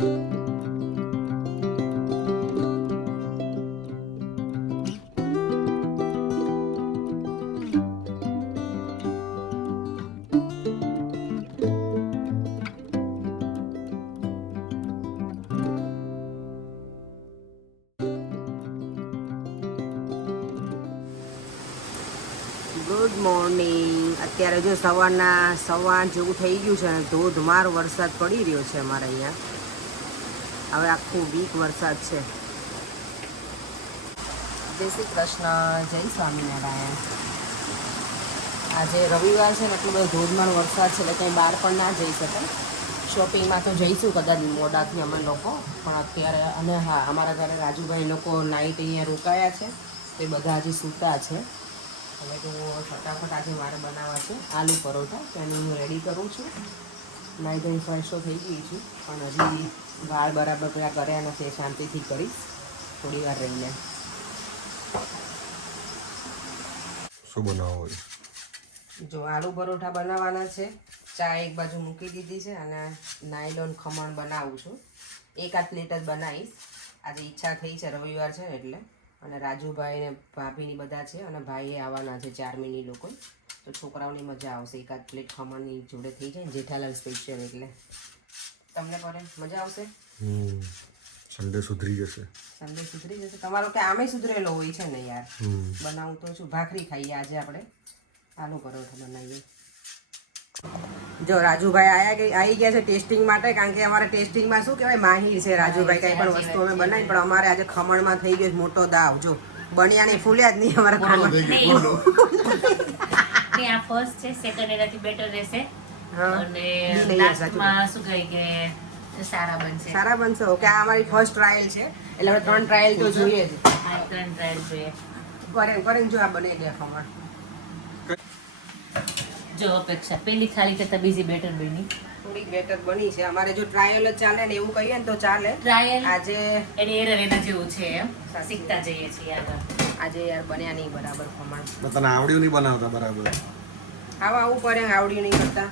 Good morning. અત્યારે જો સવારના 8:15 જેવું થઈ ગયું છે અને ધોધમાર વરસાદ પડી રહ્યો છે અમારે અહીંયા. હવે આખું વીક વરસાદ છે. જય શ્રી કૃષ્ણ, જય સ્વામિનારાયણ. આજે રવિવાર છે ને એટલો બધો ધોધમાર વરસાદ છે એટલે કંઈ બહાર પણ ના જઈ શકે. શોપિંગમાં તો જઈશું કદાચ મોડાથી અમે લોકો, પણ અત્યારે અને હા અમારા ઘરે રાજુભાઈ લોકો નાઇટ અહીંયા રોકાયા છે તો એ બધા હજી સૂતા છે. હવે તો ફટાફટ આજે મારે બનાવવા છે આલુ પરોઠા, તેનું હું રેડી કરું છું. નાઈ ધોઈ ફ્રેશો થઈ ગઈ છું, પણ હજી વાળ બરાબર પેલા કર્યા નથી, શાંતિથી કરીશ થોડી વાર રહીને. શું બનાવો? જો આલુ પરોઠા બનાવવાના છે. ચા એક બાજુ મૂકી દીધી છે અને નાયલોન ખમણ બનાવું છું. એકાદ પ્લેટ જ બનાવીશ. આજે ઈચ્છા થઈ છે, રવિવાર છે ને એટલે. અને રાજુભાઈ ને ભાભીની બધા છે અને ભાઈએ આવવાના છે 4 મિનિટ લોકો, તો છોકરાઓની મજા આવશે. એકાદ પ્લેટ ખમણની જોડે થઈ જાય, જેઠાલાલ સ્પેશિયલ એટલે તમને પડે મજા આવશે. સન્ડે સુધરી જશે. સન્ડે સુધરી જશે. તમારો કે આમે સુધરેલો હોય છે ને યાર. બનાવું તો છું. ભાખરી ખાઈએ આજે આપણે, આલુ પરોઠા બનાવીએ. જો રાજુભાઈ આવી ગયા છે ટેસ્ટિંગ માટે, કારણ કે અમારે ટેસ્ટિંગમાં શું કહેવાય માહિર છે રાજુભાઈ. કઈ પણ વસ્તુ અમે બનાવી, પણ અમારે આજે ખમણમાં થઈ ગયો મોટો દાવ. જો બન્યા નહીં, ફૂલ્યા જ નહીં અમારા ખમણ. આ ફર્સ્ટ છે, સેકન્ડ એનાથી બેટર રહેશે અને લાસ્ટમાં શું કહે કે સારા બનશે. સારા બનશે. ઓકે, આ અમારી ફર્સ્ટ ટ્રાયલ છે એટલે હવે 3 ટ્રાયલ તો જોઈએ જ. આ 3 ટ્રાયલ જોઈએ. કરીને જો આ બની ગયા ખમણ. જો અપેક્ષા પેલી થાળી કરતા બીજી બેટર બની, થોડીક બેટર બની છે. અમારે જો ટ્રાયલ જ ચાલે ને એવું કહીએ ને તો ચાલે. ટ્રાયલ આજે એની એરર એના જેવું છે, એમ શીખતા જઈએ છીએ આગળ. આજે યાર બન્યા નહીં બરાબર ખમણ. તને આવડ્યું નહીં બનાવતા બરાબર. આવું પડે, આવડ્યું નહીં કરતા.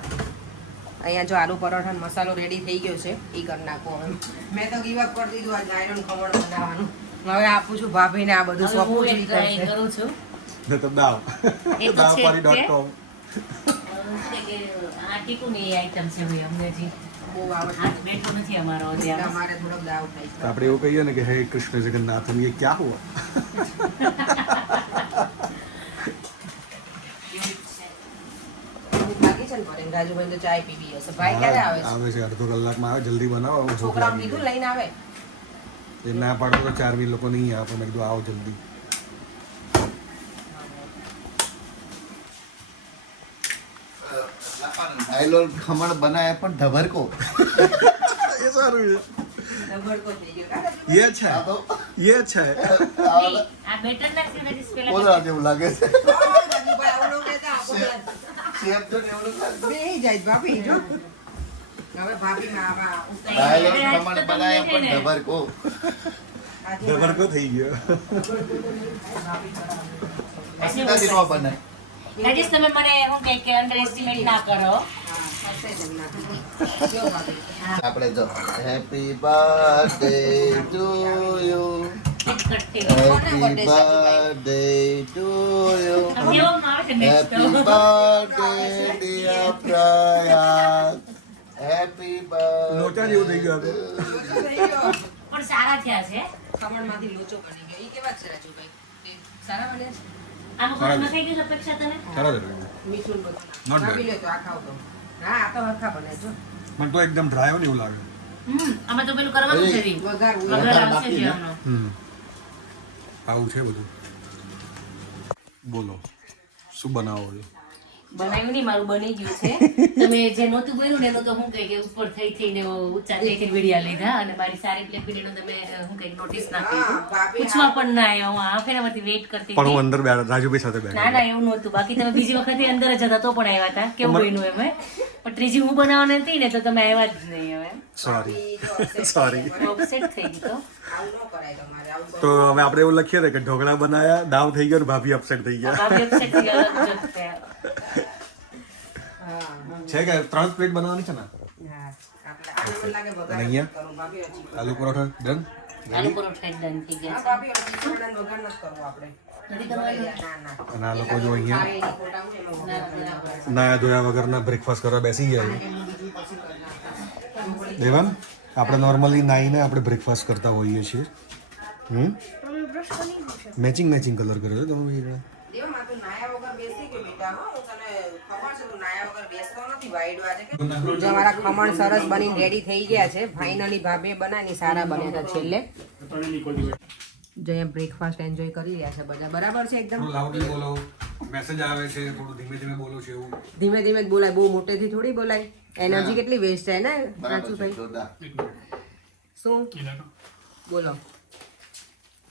અહીંયા જો આલુ પરોઠાનો મસાલો રેડી થઈ ગયો છે, એ કરી નાખો હવે. મેં તો ગીવ અપ કરી દીધું આ નાયલોન ખમણ બનાવવાનું. હવે આપું છું ભાભીને આ બધું સોંપું હું છું. એક ટ્રાય કરું છું. તો દાવ એ તો છે દાવપારી.com. આ ટીકુની આઈટમ છે ભાઈ, અમને હજી બહુ આવડે. હાથ બેઠો નથી અમારો હજી આમાં. અમારે થોડોક દાવ થાય છે. આપણે એવું કહીએ ને કે હે કૃષ્ણ જગન્નાથ, ये क्या हुआ? બાકી છે ને ઘરે રાજુભાઈ તો ચાય પીવી હશે. ભાઈ ક્યારે આવે છે? આવે છે અડધો કલાકમાં આવે. જલ્દી બનાવો. ભૂખ છોકરાઓ લાગી કીધું છે. લઈને આવે. એ ના પાડો તો 4 મિનિટ લોકો નહીં આવે, પણ મેં કીધું આવો જલ્દી. નાયલોન ખમણ બનાવે પણ ઢબરકો. એ સારું છે. ધબડકો થઈ ગયો. કાકા, ये अच्छा આ તો है, ये अच्छा है. નહીં, આ બેટર નાખી ને just પહેલા પોદરા જેવું લાગે છે. રાજુભાઈ આવું ન કહેતા, આપણે શેપ જો ને એવું લાગે. બેહી જાય ભાભી જો. હવે ભાભી માં આવા નાયલોન ખમણ બનાવે પણ ઢબરકો. આજે ડબરકો થઈ ગયો. હસીનાથી નો બને. રાજેશ, તમે મને શું કહે કે અંડર એસ્ટિમેટ ના કરો. હશે જ એમના. જો ભાભી. આપણે જો હેપી બર્થડે ટુ યુ, કટકટી. હેપી બર્થડે ટુ યુ, કેવો આવે છે next હેપી તો? બર્થડે ડિયર પ્રયાગ, હેપી લોચા જેવું થઈ ગયું બર્થડે. થઈ ગયો. પણ સારા થયા છે. ખમણમાંથી લોચો બની ગયો. ઈ કેવા છે રાજુભાઈ? સારા બન્યા છે? આનું ખબર ન થઈ ગયું અપેક્ષા તને? સરસ છે. મીઠું ને બધું Not bad. ભાભી લે તો આ ખાવ તો. હા, આ તો હરખા બને જો. મને તો એકદમ ડ્રાય હોય ને એવું લાગે. આમાં તો પેલું કરવાનું છે રી. વઘારવું. વઘાર આવશે જ આમનો. આવું છે બધું. બોલો શું બનાવો છો? બનાવ્યું નહીં, મારું બની ગયું છે. તમે જે નહોતું બન્યું ને એનો તો હું કહે કે ઉપર થઈને ઊંચા થઈને વિડિયા લીધા અને મારી સારી પ્લેપીડીનો તમે હું કહે નોટિસ ના હા, કરી. ભાભી પૂછવા પણ ના આવ્યા. હું આ ફેરામાંથી વેઇટ કરતી પણ હું હતી. અંદર રાજુભાઈ સાથે બેઠો. ના ના એવું નહોતું. બાકી તમે બીજી વખતે અંદર જ હતા તો પણ આવ્યા હતા. કેવું બન્યું એમ હે? પણ ત્રીજી હું બનાવવાની હતી ને તો તમે આવ્યા જ નહીં હવે. સોરી. જો હશે. સોરી. અપસેટ થઈ ગઈ તો. આવું ન કરાય તમારે. આવું તો હવે આપણે એવું લખીએ ને કે ઢોકળા બનાયા, દાવ થઈ ગયો ને ભાભી અપસેટ થઈ ગયા. ભાભી upset થઈ ગયા, અલગ જ થયા. હા, છે કે 3 પ્લેટ બનાવવાની છે ને? હા. આપણે આને મને લાગે વઘાર અને અહીંયા? કરું ભાભી હજી. આલુ પરોઠા ડન. આલુ પરોઠા ડન થઈ હા ગયા ભાભી હજી વઘાર નથી કરવું આપણે. ના ના. અને આ લોકો જો અહીંયા ખાય એની ખોટા હું એમાં વઘાર કરી. નાયા ધોયા વગરના બ્રેકફાસ્ટ કરવા બેસી ગયા છે. દેવાન આપણે નોર્મલી નાઈને આપણે બ્રેકફાસ્ટ કરતા હોઈએ છીએ. મેચિંગ કલર કર્યો છે તમે બે જણા. દેવા તું નાયા વગર બેસી ગયો બેટા હો હું તને ખબર છે તું નાયા વગર બેસતો નથી વાઈડ વાજે કે જો મારા ખમણ સરસ બનીને રેડી થઈ ગયા છે ફાઇનલી ભાભીએ બનાવી સારા બન્યા હતા છેલ્લે જો અહીંયા બ્રેકફાસ્ટ એન્જોય કરી રહ્યા છે બધા બરાબર છે એકદમ થોડું લાઉડલી બોલો, મેસેજ આવે છે, થોડું ધીમે ધીમે બોલો છે એવું. ધીમે ધીમે જ બોલાય બહુ મોટેથી થોડી બોલાય એનર્જી કેટલી વેસ્ટ થાય ને બરાબર છે રાજુભાઈ જોરદાર. શું બોલો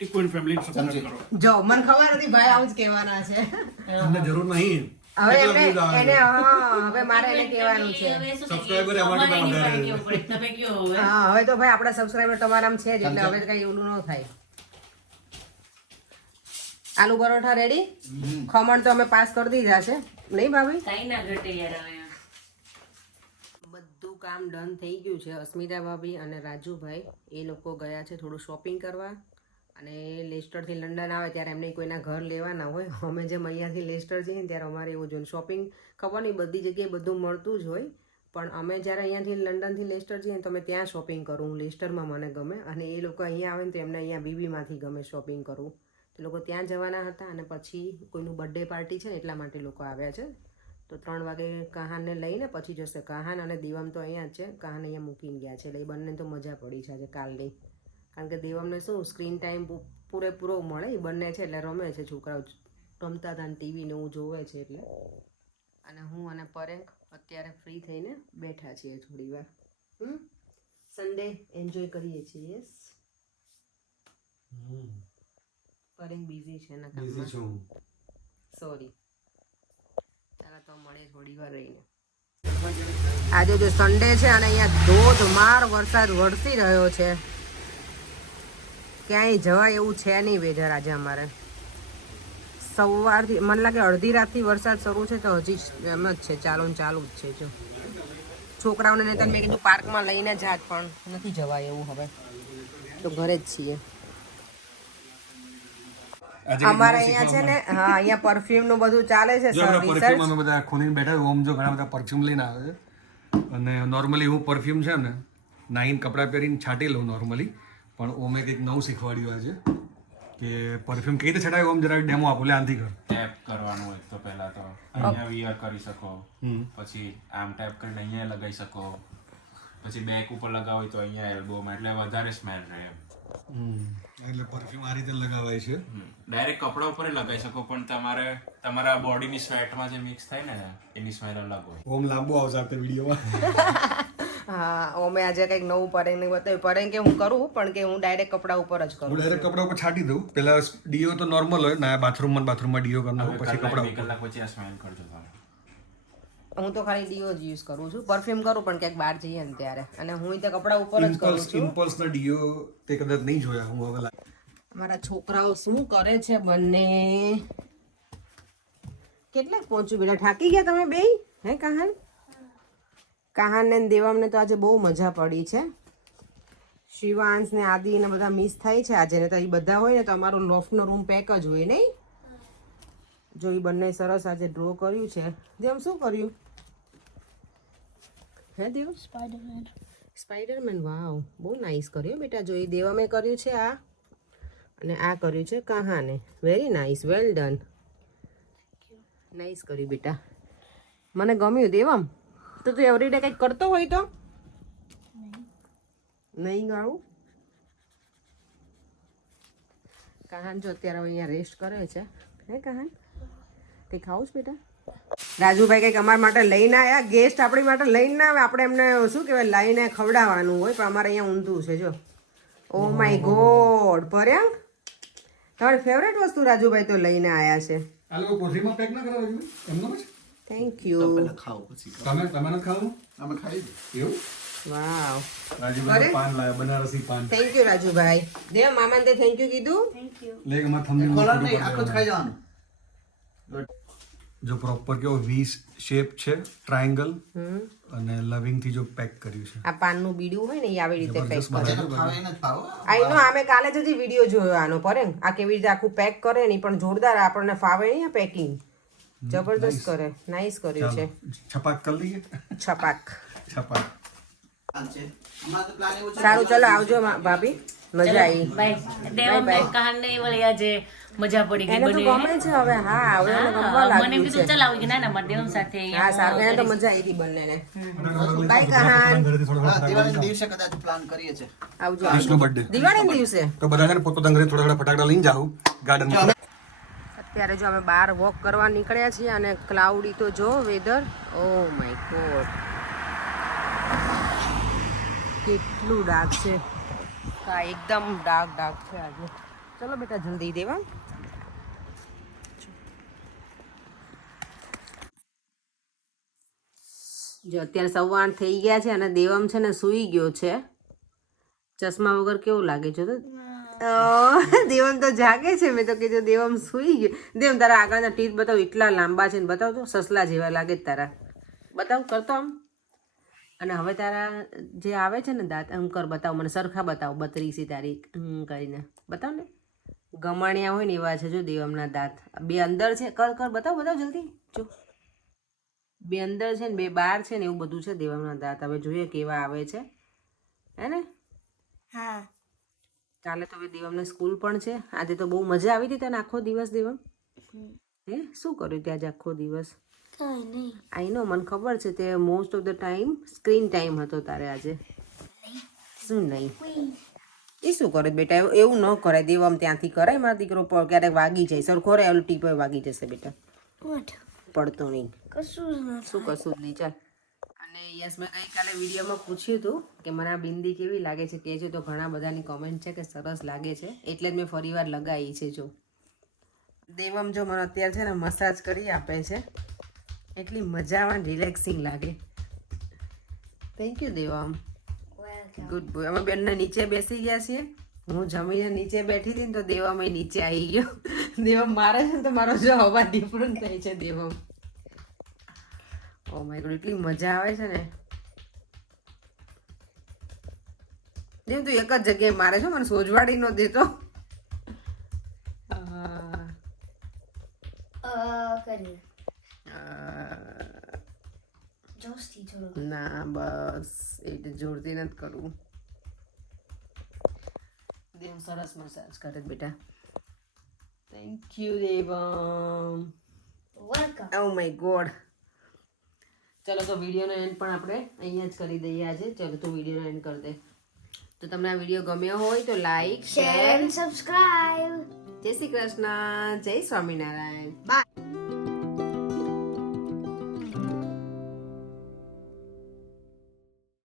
ચમચી. જો મને ખબર હતી ભાઈ આવું જ કહેવાના છે તમને જરૂર નહીં. હવે એને હવે મારે એને કહેવાનું છે Subscriber અમારા માટે વધારે છે. તમે કયો હવે હા હવે તો ભાઈ આપણા સબસ્ક્રાઇબર તમારામાં છે જ એટલે હવે કઈ ઓલું ન થાય આલુ પરોઠા રેડી ખમણ તો અમે પાસ કરી દીધા છે નહીં ભાભી કઈ ના ઘટે યાર હવે બધું કામ ડન થઈ ગયું છે અસ્મિતા ભાભી અને રાજુભાઈ એ લોકો ગયા છે થોડું શોપિંગ કરવા અને લેસ્ટરથી લંડન આવે ત્યારે એમને કોઈના ઘર લેવાના હોય અમે જેમ અહીંયાથી લેસ્ટર જઈએ ને ત્યારે અમારે એવું જોઈએ શોપિંગ ખબર નહીં બધી જગ્યાએ બધું મળતું જ હોય પણ અમે જ્યારે અહીંયાથી લંડનથી લેસ્ટર જઈએ ને તો અમે ત્યાં શોપિંગ કરું લેસ્ટરમાં મને ગમે અને એ લોકો અહીંયા આવે ને તો એમને અહીંયા બીબીમાંથી ગમે શોપિંગ કરવું તે લોકો ત્યાં જવાના હતા અને પછી કોઈનું બર્થડે પાર્ટી છે ને એટલા માટે લોકો આવ્યા છે તો 3 વાગે કહાનને લઈને પછી જશે કહાન અને દેવમ તો અહીંયા જ છે કહાન અહીંયા મૂકીને ગયા છે એટલે એ બંને તો મજા પડી છે આજે કાલની કારણ કે દેવમને શું સ્ક્રીન ટાઈમ પૂરેપૂરો મળે એ બંને છે એટલે રમે છે છોકરાઓ રમતા હતા ટીવી ને એવું જોવે છે એટલે અને હું અને પરેંક અત્યારે ફ્રી થઈને બેઠા છીએ થોડી વાર સન્ડે એન્જોય કરીએ છીએ યસ પરેંક બિઝી છે એના Busy કામમાં છું. સોરી ચાલો તો મળે થોડી વાર રહીને આજે જો સન્ડે છે અને અહીંયા ધોધમાર વરસાદ વરસી રહ્યો છે ક્યાંય જવાય એવું છે નહીં વેધર આજે અમારે સવારથી મને લાગે અડધી રાતથી વરસાદ શરૂ છે તો હજી એમ જ છે ચાલુ જ છે જો છોકરાઓને નહીં મેં કીધું પાર્કમાં લઈને જાત પણ નથી જવાય એવું હવે તો ઘરે જ છીએ અમારે અહીંયા છે ને હા અહીંયા પરફ્યુમ નું બધું ચાલે છે જો આપણે રિસર્ચ પરફ્યુમ અમે બધા ખોલીને બેઠા ઓમ જો ઘણા બધા પરફ્યુમ લઈને આવે છે અને નોર્મલી હું પરફ્યુમ છે ને નાહીને કપડાં પહેરીને છાંટી લઉં નોર્મલી પણ ઓમે કંઈક નવું શીખવાડ્યું આજે કે પરફ્યુમ કઈ રીતે છટાય ઓમ જરા ડેમો આપો લે આંથી કર ટેપ કરવાનું હોય તો પહેલા તો અહીંયા વીઆર કરી શકો પછી આમ ટેપ કરીને અહીંયા લગાવી શકો પછી બેક ઉપર લગાવો હોય તો અહીંયા એલ્બોમાં એટલે વધારે સ્મેલ રહે એમ એટલે પરફ્યુમ આ રીતે લગાવાય છે ડાયરેક્ટ કપડા ઉપર લગાવી શકો પણ તમારે તમારા બોડીની સ્વેટમાં જે મિક્સ થાય ને એની સ્મેલ અલગ હોય ઓમ લાંબો આવશે આ વિડીયોમાં હા અમે આજે કંઈક નવું પરેંગ ને બતાવ્યું પરેંગ કે હું કરું પણ કે હું ડાયરેક્ટ કપડા ઉપર જ હું કરું ડાયરેક્ટ કપડા ઉપર છાંટી દઉં પેલા ડીઓ તો નોર્મલ હોય ના બાથરૂમમાં ડીઓ કરી નાખું પછી કપડા બે ઉપર કલાક પછી આ સ્મેલ કરજો તમે હું તો ખાલી ડીઓ જ યુઝ કરું છું પરફ્યુમ કરું પણ ક્યાંક બહાર જઈએ ને ત્યારે અને હું તો કપડા ઉપર જ કરું છું ઇમ્પલ્સના ડીઓ તે કદાચ નહીં જોયા હું હવે મારા છોકરાઓ શું કરે છે બંને કેટલાક પહોંચ્યું બેટા થાકી ગયા તમે બે હે કહાન ને દેવામને તો આજે બહુ મજા પડી છે શિવાંશ ને આદિ ને બધા મિસ થાય છે આજે ને તો એ બધા હોય ને તો અમારો લોફ્ટનો રૂમ પેક જ હોય નહીં જો એ બંને સરસ આજે ડ્રો કર્યું છે દેવ શું કર્યું હે દેવ સ્પાઈડરમેન વાવ બહુ નાઇસ કર્યું બેટા જો એ દેવમે કર્યું છે આ અને આ કર્યું છે કહાને very nice well done nice કર્યું બેટા મને ગમ્યું દેવમ તો તું એવરીડે કંઈક કરતો હોય તો નહીં ગાળું કહાન જો અત્યારે અહીંયા રેસ્ટ કરે છે હે કહાન કંઈ ખાવું છે બેટા રાજુભાઈ કંઈક અમારા માટે લઈને આવ્યા ગેસ્ટ આપણી માટે લઈને ના આવે આપણે એમને શું કહેવાય લાવીને ખવડાવવાનું હોય પણ અમારે અહીંયા ઊંધું છે જો ઓ માય ગોડ પર્યાંક તમારી ફેવરેટ વસ્તુ રાજુભાઈ તો લઈને આવ્યા છે આ લોકો કોઠરીમાં પેક ના કરાવે છે એમનો જ થેન્ક યુ ખાઓ પછી તમે નથી ખાવાનું અમે ખાઈ એવું વાવ રાજુભાઈ પાન લાયા બનારસી પાન થેન્ક યુ રાજુભાઈ દેવ મામાને તે થેન્ક યુ કીધું લે કે મારા થંબનેલ ખોલા નહીં આખો જ ખાઈ જવાનું જો પ્રોપર કેવો વી શેપ છે ટ્રાયંગલ અને લવિંગ થી જો પેક કર્યું છે. આ પાનનું બીડું હોય ને એ આવી રીતે પેક જબરજસ્ત કરે. બનાવ્યું. ખાવા એને જ ભાવ આઈ નો આમે કાલે જ હજી વિડીયો જોયો આનો પર આ કેવી રીતે આખું પેક કરે ને ઈ પણ જોરદાર આપણને ફાવે નહીં પેકિંગ જબરદસ્ત કરે નાઈસ કર્યું છે છપાક કરી દઈએ. છપાક છપાક. છે હમણાં તો પ્લાન એવો છે સારું ચલો આવજો ભાભી મજા આવી બાય દેવમ કહાન ને વળી આજે મજા પડી ગઈ એને તો બને ગમે છે હવે હા હવે એને ગમવા મને લાગ્યું કીધું છે ચાલ આવી કે ના ના મારે દેવમ સાથે હા સારું એને તો મજા આવી હતી બંનેને બાય કહાન દિવાળીના દિવસે કદાચ પ્લાન કરીએ છે આવજો કૃષ્ણ બર્થડે દિવાળીના દિવસે તો બધા છે ને પોતપોતાના ઘરે થોડા થોડા ફટાકડા લઈને જાઓ ગાર્ડનમાં. અત્યારે જો અમે બહાર વોક કરવા નીકળ્યા છીએ અને ક્લાઉડી તો જો વેધર ઓ માય ગોડ કેટલું ડાર્ક છે હા એકદમ ડાર્ક છે આજે ચલો બેટા જલ્દી દેવા જો અત્યારે 8:15 થઈ ગયા છે અને દેવમ છે ને સૂઈ ગયો છે ચશ્મા વગર કેવું લાગે છે તો દેવમ તો જાગે છે મેં તો કીધું દેવમ સૂઈ ગયો દેવમ તારા આગળના ટીથ બતાવ એટલા લાંબા છે ને બતાવ તો સસલા જેવા લાગે જ તારા બતાવ કરતો આમ અને હવે તારા જે આવે છે ને દાંત એમ કર બતાવ મને સરખા બતાવ 32 તારીખ કરીને બતાવ ને ગમાણિયા હોય ને એવા છે જો દેવમના દાંત બે અંદર છે કર બતાવ જલ્દી જો બે અંદર છે ને બે બહાર છે ને એવું બધું છે દેવમના દાંત હવે જોઈએ કેવા આવે છે હે ને હા કાલે તો હવે દેવમને સ્કૂલ પણ છે આજે તો બહુ મજા આવી હતી તને આખો દિવસ દેવમ હે શું કર્યું ત્યાં આજે આખો દિવસ કઈ નહીં આઈ નો મને ખબર છે તે most of the time screen time હતો તારે આજે શું નહીં એ શું કરે બેટા એવું ન કરાય દેવમ ત્યાંથી કરાય મારો દીકરો ક્યારેક વાગી જાય સરખો રે ઉલટી પર વાગી જશે બેટા વોટ પડતો નહીં કશું જ નથી શું કશું જ નહીં ચાલ અને યસ મેં ગઈકાલે વિડીયોમાં પૂછ્યું હતું કે મને આ બિંદી કેવી લાગે છે કે છે તો ઘણા બધાની કોમેન્ટ છે કે સરસ લાગે છે એટલે જ મેં ફરી વાર લગાવી છે જો દેવમ જો મને અત્યારે છે ને મસાજ કરી આપે છે એટલી મજામાં રિલેક્સિંગ લાગે thank you Devam good boy અમે બેનને નીચે બેસી ગયા છીએ હું જમીને નીચે બેઠી હતી ને તો દેવમ એ નીચે આવી ગયો દેવમ મારે છે ને તો મારો જો અવાજ ડિફરન્ટ થાય છે દેવમ ઓ માય ગોડ એટલી મજા આવે છે ને જેમ તું એક જ જગ્યાએ મારે છો મને સોજવાડી નો દેતો કરી જોસ્તી જોડો ના બસ એટલે જોરથી નથી કરવું દેવ સરસ મસાજ કરે બેટા thank you Devam welcome oh my God ચલો તો વિડીયોનો એન્ડ પણ આપણે અહીંયા જ કરી દઈએ આજે ચલો તો વિડીયોનો એન્ડ કરી દે તો તમને આ વિડીયો ગમ્યો હોય તો લાઈક શેર એન્ડ સબસ્ક્રાઇબ જય શ્રી કૃષ્ણ જય સ્વામિનારાયણ બાય